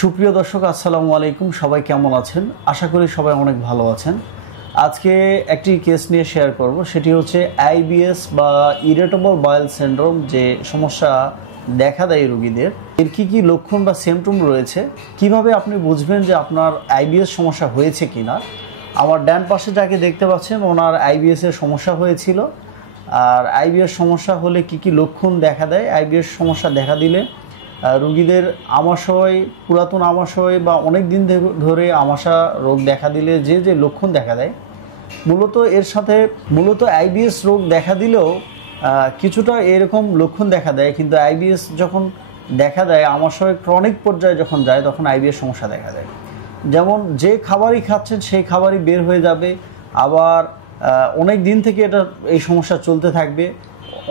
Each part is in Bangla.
সুপ্রিয় দর্শক আসসালামু আলাইকুম, সবাই কেমন আছেন? আশা করি সবাই অনেক ভালো আছেন। আজকে একটি কেস নিয়ে শেয়ার করব, সেটি হচ্ছে আইবিএস বা ইরিটেবল বাউল সিনড্রোম। যে সমস্যা দেখা দেয় রোগীদের, এর কি কি লক্ষণ বা সিমটম রয়েছে, কিভাবে আপনি বুঝবেন যে আপনার আইবিএস সমস্যা হয়েছে কিনা। আমার ডান পাশে যাকে দেখতে পাচ্ছেন, ওনার আইবিএস এর সমস্যা হয়েছিল। আর আইবিএস সমস্যা হলে কি কি লক্ষণ দেখা দেয়, আইবিএস সমস্যা দেখা দিলে রোগীদের আমাশয়, পুরাতন আমাশয় বা অনেক দিন ধরে আমাশা রোগ দেখা দিলে যে যে লক্ষণ দেখা দেয়, মূলত আইবিএস রোগ দেখা দিলেও কিছুটা এরকম লক্ষণ দেখা দেয়। কিন্তু আইবিএস যখন দেখা দেয়, আমাশয় ক্রনিক পর্যায়ে যখন যায়, তখন আইবিএস সমস্যা দেখা দেয়। যেমন যে খাবারই খাচ্ছেন সেই খাবারই বের হয়ে যাবে, আবার অনেক দিন থেকে এই সমস্যা চলতে থাকবে।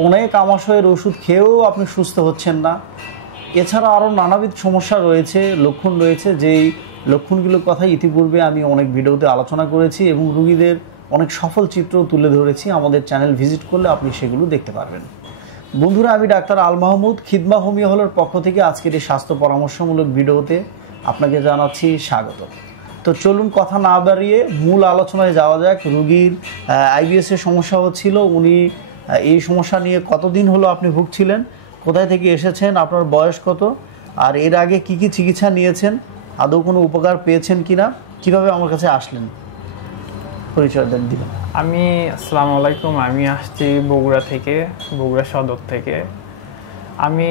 অনেক আমাশয়ের ওষুধ খেয়েও আপনি সুস্থ হচ্ছেন না। এছাড়া আরও নানাবিধ সমস্যা রয়েছে, লক্ষণ রয়েছে, যেই লক্ষণগুলোর কথা ইতিপূর্বে আমি অনেক ভিডিওতে আলোচনা করেছি এবং রোগীদের অনেক সফল চিত্র তুলে ধরেছি। আমাদের চ্যানেল ভিজিট করলে আপনি সেগুলো দেখতে পারবেন। বন্ধুরা, আমি ডাক্তার আল মাহমুদ, খিদমা হোমিও হলের পক্ষ থেকে আজকের এই স্বাস্থ্য পরামর্শমূলক ভিডিওতে আপনাকে জানাচ্ছি স্বাগত। তো চলুন কথা না বাড়িয়ে মূল আলোচনায় যাওয়া যাক। রোগীর আইবিএসের সমস্যা হচ্ছিল, উনি এই সমস্যা নিয়ে কতদিন হলো আপনি ভুগছিলেন, কোথায় থেকে এসেছেন, আপনার বয়স কত, আর এর আগে কি কি চিকিৎসা নিয়েছেন, আদৌ কোনো উপকার পেয়েছেন কিনা, কিভাবে আমার কাছে আসলেন, পরিচয় দেন দিবেন। আসসালামু আলাইকুম। আমি আসছি বগুড়া থেকে, বগুড়া সদর থেকে। আমি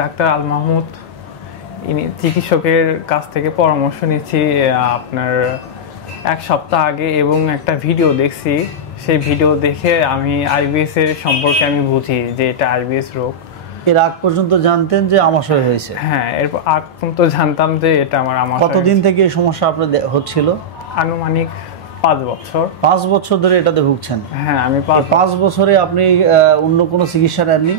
ডাক্তার আল মাহমুদ, চিকিৎসকের কাছ থেকে পরামর্শ নিচ্ছি আপনার এক সপ্তাহ আগে, এবং একটা ভিডিও দেখছি। সেই ভিডিও দেখে আমি আইবিএস এর সম্পর্কে আমি বুঝি যে এটা আইবিএস রোগ। এর আগ পর্যন্ত জানতেন যে আমাশয় হয়েছে? হ্যাঁ, এর আগ পর্যন্ত জানতাম যে এটা আমার আমাশয়। কতদিন থেকে এই সমস্যা আপনার হচ্ছিল? আনুমানিক 5 বছর। 5 বছর ধরে এটাতে ভুগছেন? হ্যাঁ, আমি 5 বছরে আপনি অন্য কোনো চিকিৎসা নেননি?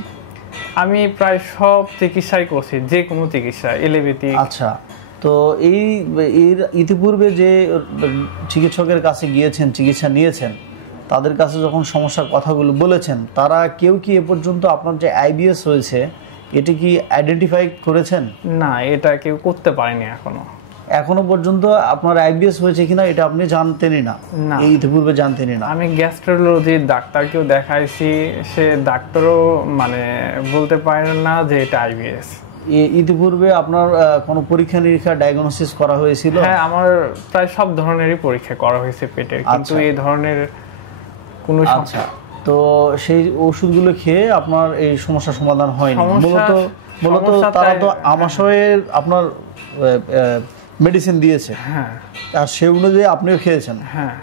আমি প্রায় সব চিকিৎসাই করছি, যে কোনো চিকিৎসা, এলোপ্যাথি। আচ্ছা, তো এর ইতিপূর্বে যে চিকিৎসকের কাছে গিয়েছেন, চিকিৎসা নিয়েছেন, তাদের কাছে যখন সমস্যার কথাগুলো বলেছেন, তারা কেউ কি এ পর্যন্ত আপনার যে আইবিএস হয়েছে এটি কি আইডেন্টিফাই করেছেন? না, এটা কেউ করতে পারেনি এখনো পর্যন্ত আপনার আইবিএস হয়েছে কিনা এটা আপনি জানতেনই না? এই ইতিপূর্বে জানতেনই না? আমি গ্যাস্ট্রোলজির ডাক্তারকেও দেখাইছি, সে ডাক্তারও বলতে পারেন না যে এটা আইবিএস। ইতিপূর্বে আপনার কোনো পরীক্ষা নিরীক্ষা ডায়াগনোসিস করা হয়েছিল? হ্যাঁ, আমার প্রায় সব ধরনেরই পরীক্ষা করা হয়েছে পেটের, কিন্তু এই ধরনের কোনো সমস্যা। তো সেই ওষুধগুলো খেয়ে আপনার এই সমস্যার সমাধান হয়নি? মূলত তারা তো আমাশয়ের আপনার মেডিসিন দিয়েছে, হ্যাঁ, আর সেই অনুযায়ী আপনিও খেয়েছেন। হ্যাঁ,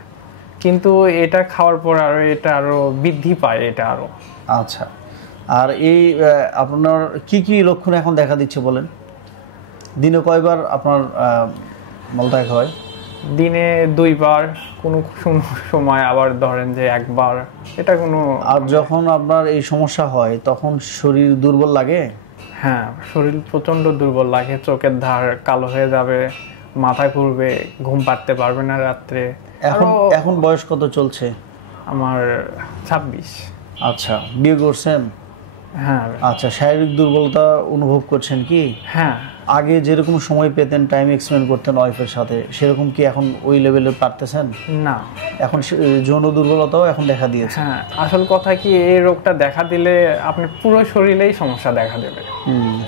কিন্তু এটা খাওয়ার পর এটা আরো বৃদ্ধি পায়, এটা আরো। আচ্ছা, আর এই আপনার কি কি লক্ষণ এখন দেখা দিচ্ছে বলেন? দিনে কয়বার আপনার মলত্যাগ হয়? দিনে 2 বার, কোনো সময় আবার ধরেন যে 1 বার, এটা কোনো। আর যখন আপনার এই সমস্যা হয় তখন শরীর দুর্বল লাগে? হ্যাঁ, শরীর প্রচন্ড দুর্বল লাগে, চোখের ধার কালো হয়ে যাবে, মাথা ঘুরবে, ঘুম পাড়তে পারবে না রাত্রে। এখন বয়স কত চলছে? আমার 26। আচ্ছা, বিয়ে করছেন? হ্যাঁ। আচ্ছা, শারীরিক দুর্বলতা অনুভব করছেন কি? হ্যাঁ। আগে যেরকম সময় পেতেন, টাইম এক্সপেন্ড করতেন ওয়াইফের সাথে, সেরকম কি এখন ওই লেভেলে পারতেছেন? না। এখন যৌন দুর্বলতাও এখন দেখা দিয়েছে? হ্যাঁ, আসল কথা কি, এই রোগটা দেখা দিলে আপনার পুরো শরীরেই সমস্যা দেখা দেবে।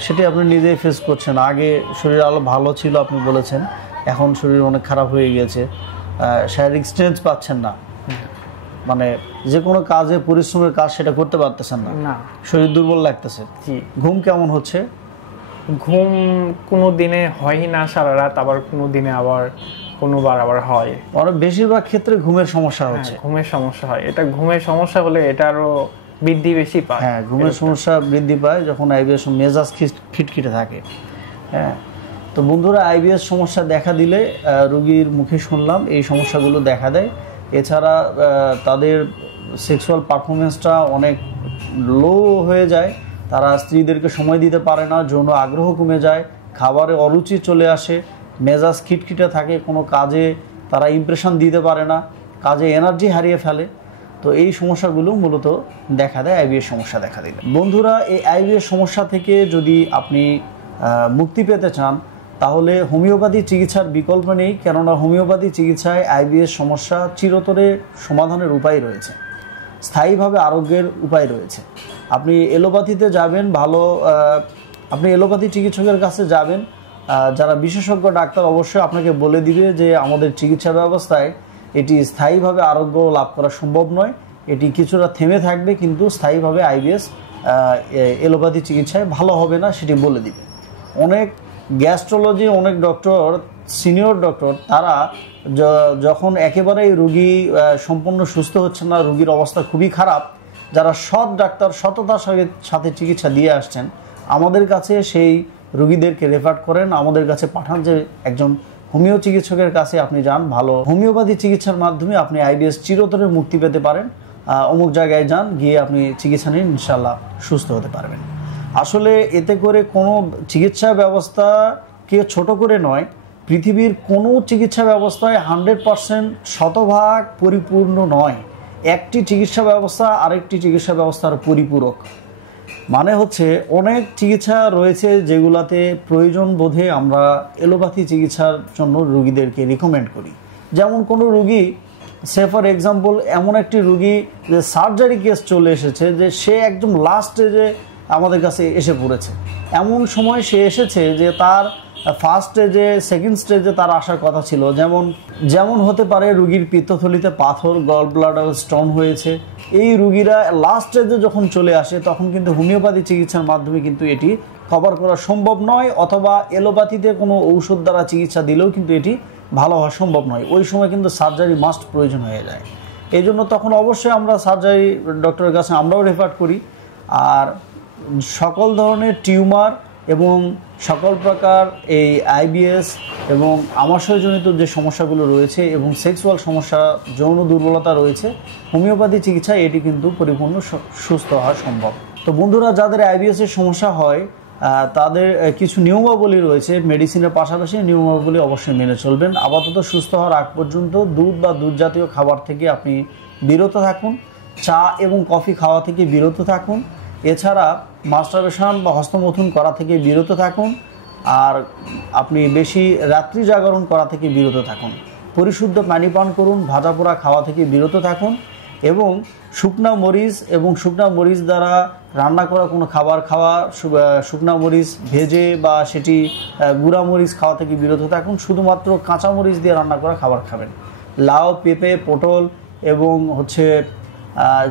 সেটি আপনি নিজেই ফেস করছেন। আগে শরীর আলো ভালো ছিল আপনি বলেছেন, এখন শরীর অনেক খারাপ হয়ে গিয়েছে, শারীরিক স্ট্রেংথ পাচ্ছেন না, মানে যে কোনো কাজে পরিশ্রমের কাজ সেটা করতে পারতেছেন না, শরীর দুর্বল লাগতেছে। ঘুম কেমন হচ্ছে? ঘুম কোনো দিনে হয় না সারা রাত, আবার কোনো দিনে আবার কোনোবার আবার হয়। আর বেশিরভাগ ক্ষেত্রে ঘুমের সমস্যা হচ্ছে। ঘুমের সমস্যা হয়, এটা ঘুমের সমস্যা হলে এটা আরো বৃদ্ধি বেশি পায়। হ্যাঁ, ঘুমের সমস্যা বৃদ্ধি পায় যখন আইবিএস মেজাজ খিটখিটে থাকে। হ্যাঁ, তো বন্ধুরা, আইবিএস সমস্যা দেখা দিলে রোগীর মুখে শুনলাম এই সমস্যাগুলো দেখা দেয়। এছাড়া তাদের সেক্সুয়াল পারফরমেন্সটা অনেক লো হয়ে যায়, তারা স্ত্রীদেরকে সময় দিতে পারে না, যৌন আগ্রহ কমে যায়, খাবারে অরুচি চলে আসে, মেজাজ খিটখিটে থাকে, কোনো কাজে তারা ইমপ্রেশন দিতে পারে না, কাজে এনার্জি হারিয়ে ফেলে। তো এই সমস্যাগুলো মূলত দেখা দেয় আইবিএস সমস্যা দেখা দিলে। বন্ধুরা, এই আইবিএস সমস্যা থেকে যদি আপনি মুক্তি পেতে চান, তাহলে হোমিওপ্যাথি চিকিৎসার বিকল্প নেই, কেননা হোমিওপ্যাথি চিকিৎসায় আইবিএস সমস্যা চিরতরে সমাধানের উপায় রয়েছে, স্থায়ীভাবে আরোগ্যের উপায় রয়েছে। আপনি এলোপ্যাথিতে যাবেন, আপনি এলোপ্যাথি চিকিৎসকের কাছে যাবেন, যারা বিশেষজ্ঞ ডাক্তার অবশ্যই আপনাকে বলে দিবে যে আমাদের চিকিৎসা ব্যবস্থায় এটি স্থায়ীভাবে আরোগ্য লাভ করা সম্ভব নয়, এটি কিছুটা থেমে থাকবে, কিন্তু স্থায়ীভাবে আইবিএস এলোপ্যাথি চিকিৎসায় ভালো হবে না, সেটি বলে দিবে। অনেক গ্যাস্ট্রোলজি, অনেক ডক্টর, সিনিয়র ডক্টর, তারা যখন একেবারেই রুগী সম্পূর্ণ সুস্থ হচ্ছে না, রুগীর অবস্থা খুবই খারাপ, যারা সৎ ডাক্তার সততার সাথে চিকিৎসা দিয়ে আসছেন, আমাদের কাছে সেই রুগীদেরকে রেফার করেন, আমাদের কাছে পাঠান যে একজন হোমিও চিকিৎসকের কাছে আপনি যান, ভালো হোমিওপ্যাথি চিকিৎসার মাধ্যমে আপনি আইবিএস চিরতরে মুক্তি পেতে পারেন, অমুক জায়গায় যান, গিয়ে আপনি চিকিৎসা নিন, ইনশাল্লাহ সুস্থ হতে পারবেন। আসলে এতে করে কোনো চিকিৎসা ব্যবস্থাকে ছোট করে নয়, পৃথিবীর কোনো চিকিৎসা ব্যবস্থায় 100% শতভাগ পরিপূর্ণ নয়। একটি চিকিৎসা ব্যবস্থা আরেকটি চিকিৎসা ব্যবস্থার পরিপূরক। মানে হচ্ছে অনেক চিকিৎসা রয়েছে যেগুলাতে প্রয়োজন বোধে আমরা এলোপ্যাথি চিকিৎসার জন্য রুগীদেরকে রিকমেন্ড করি। যেমন কোনো রুগী, সে ফর এক্সাম্পল, এমন একটি রুগী যে সার্জারি কেস চলে এসেছে, যে সে একদম লাস্ট স্টেজে আমাদের কাছে এসে পড়েছে, এমন সময় সে এসেছে যে তার ফার্স্ট স্টেজে, সেকেন্ড স্টেজে তার আসার কথা ছিল। যেমন হতে পারে রুগীর পিত্তথলিতে পাথর, গল ব্লাডার স্টোন হয়েছে। এই রুগীরা লাস্ট স্টেজে যখন চলে আসে, তখন কিন্তু হোমিওপ্যাথি চিকিৎসার মাধ্যমে কিন্তু এটি কভার করা সম্ভব নয়, অথবা এলোপ্যাথিতে কোনো ঔষধ দ্বারা চিকিৎসা দিলেও কিন্তু এটি ভালো হওয়া সম্ভব নয়। ওই সময় কিন্তু সার্জারি মাস্ট প্রয়োজন হয়ে যায়। এই জন্য তখন অবশ্যই আমরা সার্জারি ডক্টরের কাছে আমরাও রেফার করি। আর সকল ধরনের টিউমার এবং সকল প্রকার এই আইবিএস এবং আমাশয়জনিত যে সমস্যাগুলো রয়েছে এবং সেক্সুয়াল সমস্যা, যৌন দুর্বলতা রয়েছে, হোমিওপ্যাথি চিকিৎসায় এটি কিন্তু পরিপূর্ণ সুস্থ হওয়া সম্ভব। তো বন্ধুরা, যাদের আইবিএসের সমস্যা হয় তাদের কিছু নিয়মাবলী রয়েছে, মেডিসিনের পাশাপাশি নিয়মাবলী অবশ্যই মেনে চলবেন। আপাতত সুস্থ হওয়ার আগ পর্যন্ত দুধ বা দুধ জাতীয় খাবার থেকে আপনি বিরত থাকুন, চা এবং কফি খাওয়া থেকে বিরত থাকুন, এছাড়া মাস্টারবেশন বা হস্তমৈথুন করা থেকে বিরত থাকুন, আর আপনি বেশি রাত্রি জাগরণ করা থেকে বিরত থাকুন, পরিশুদ্ধ পানি পান করুন, ভাজা পোড়া খাওয়া থেকে বিরত থাকুন, এবং শুকনা মরিচ দ্বারা রান্না করা কোনো খাবার খাওয়া, শুকনা মরিচ ভেজে বা সেটি গুঁড়া মরিচ খাওয়া থেকে বিরত থাকুন, শুধুমাত্র কাঁচা মরিচ দিয়ে রান্না করা খাবার খাবেন। লাউ, পেঁপে, পটল এবং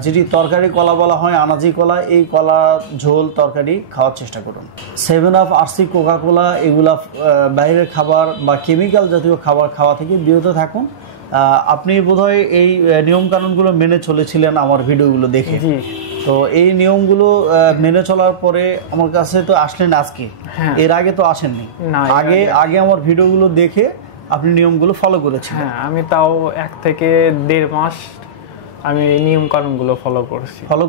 যেটি তরকারি কলা বলা হয়, আনাজি কলা, এই কলা ঝোল তরকারি খাওয়ার চেষ্টা করুন। 7 আপ, আরসি, কোকাকোলা এগুলা বাইরের খাবার বা কেমিক্যাল জাতীয় খাবার খাওয়া থেকে বিরত থাকুন। আপনি বোধহয় এই নিয়মকানুনগুলো মেনে চলেছিলেন আমার ভিডিওগুলো দেখে। তো এই নিয়মগুলো মেনে চলার পরে আমার কাছে তো আসলেন আজকে, এর আগে তো আসেননি। আগে আমার ভিডিওগুলো দেখে আপনি নিয়মগুলো ফলো করেছেন? হ্যাঁ, আমি তাও 1 থেকে 1.5 মাস আমি নিয়ম কানুনগুলো ফলো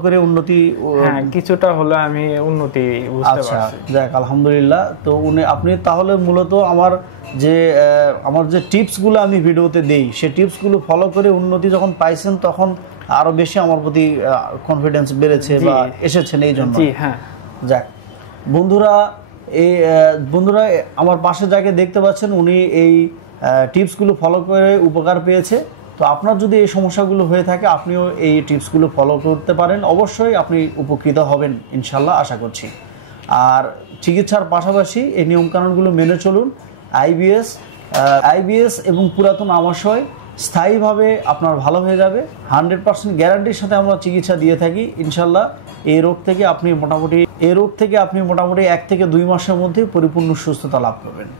করে উন্নতি, কিছুটা হলো আমি উন্নতি বুঝতে পারছি। যাক, আলহামদুলিল্লাহ। তো আপনি তাহলে মূলত আমার যে টিপসগুলো আমি ভিডিওতে দেই, সেই টিপসগুলো ফলো করে উন্নতি যখন পাইছেন, তখন আরো বেশি আমার প্রতি কনফিডেন্স বেড়েছে বা এসেছেন এই জন্য। যাক বন্ধুরা, আমার পাশে যাকে দেখতে পাচ্ছেন, উনি এই টিপসগুলো ফলো করে উপকার পেয়েছে। তো আপনার যদি এই সমস্যাগুলো হয়ে থাকে, আপনিও এই টিপসগুলো ফলো করতে পারেন, অবশ্যই আপনি উপকৃত হবেন ইনশাল্লাহ, আশা করছি। আর চিকিৎসার পাশাপাশি এই নিয়মকানুনগুলো মেনে চলুন। আইবিএস এবং পুরাতন আমাশয় স্থায়ীভাবে আপনার ভালো হয়ে যাবে, 100% গ্যারান্টির সাথে আমরা চিকিৎসা দিয়ে থাকি ইনশাল্লাহ। এই রোগ থেকে আপনি মোটামুটি 1 থেকে 2 মাসের মধ্যে পরিপূর্ণ সুস্থতা লাভ করবেন।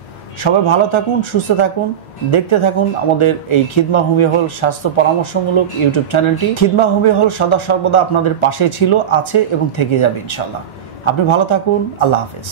সবাই ভালো থাকুন, সুস্থ থাকুন, দেখতে থাকুন আমাদের এই খিদমা হোমিও হল স্বাস্থ্য পরামর্শমূলক ইউটিউব চ্যানেলটি। খিদমা হোমিও হল সদা সর্বদা আপনাদের পাশে ছিল, আছে এবং থেকে যাবে ইনশাল্লাহ। আপনি ভালো থাকুন। আল্লাহ হাফেজ।